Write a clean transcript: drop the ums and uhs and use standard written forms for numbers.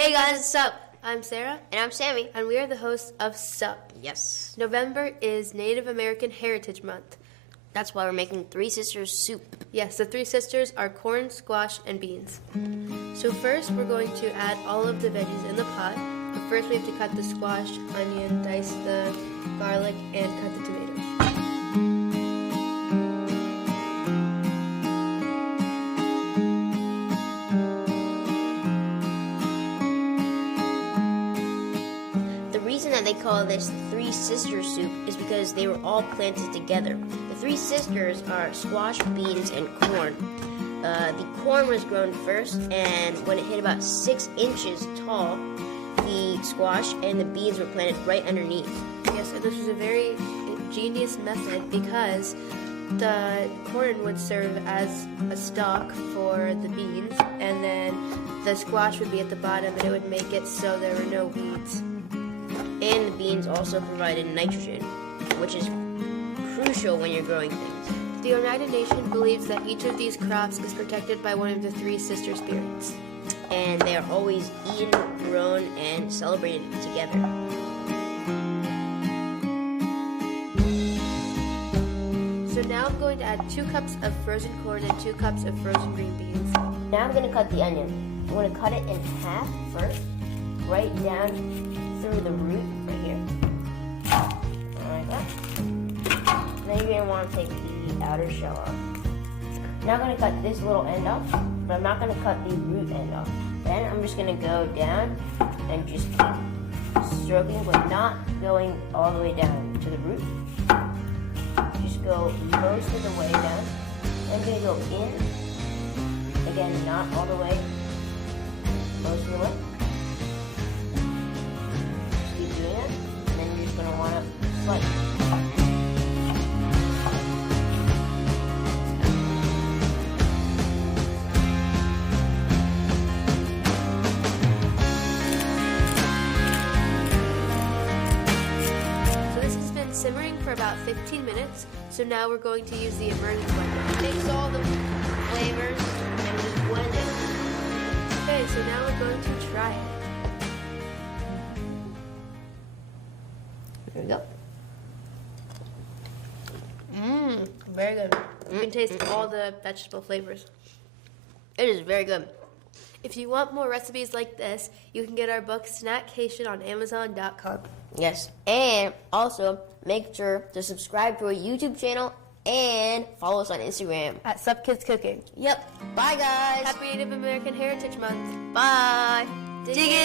Hey guys, what's up? I'm Sarah. And I'm Sammy. And we are the hosts of Sup'er. Yes. November is Native American Heritage Month. That's why we're making Three Sisters soup. Yes, the three sisters are corn, squash, and beans. So first we're going to add all of the veggies in the pot. But first we have to cut the squash, onion, dice the garlic, and cut the tomatoes. The reason that they call this Three Sisters soup is because they were all planted together. The three sisters are squash, beans, and corn. The corn was grown first, and when it hit about 6 inches tall, the squash and the beans were planted right underneath. Yes, and this was a very ingenious method because the corn would serve as a stalk for the beans, and then the squash would be at the bottom, and it would make it so there were no weeds. And the beans also provided nitrogen, which is crucial when you're growing things. The Oneida Nation believes that each of these crops is protected by one of the three sister spirits. And they are always eaten, grown, and celebrated together. So now I'm going to add 2 cups of frozen corn and 2 cups of frozen green beans. Now I'm going to cut the onion. I'm going to cut it in half first, right down through the root right here. Like that. Then you're going to want to take the outer shell off. Now I'm going to cut this little end off, but I'm not going to cut the root end off. Then I'm just going to go down and just keep stroking, but not going all the way down to the root. Just go most of the way down. I'm going to go in. Again, not all the way. Most of the way. Just keep doing that. And then you're just going to want to slice. Simmering for about 15 minutes, so now we're going to use the immersion blender. Mix all the flavors and just blend it. Okay, so now we're going to try it. There we go. Very good. You can taste all the vegetable flavors. It is very good. If you want more recipes like this, you can get our book Snackcation on Amazon.com. Yes, and also make sure to subscribe to our YouTube channel and follow us on Instagram at SupKidsCooking. Yep. Bye, guys. Happy Native American Heritage Month. Bye. Dig in.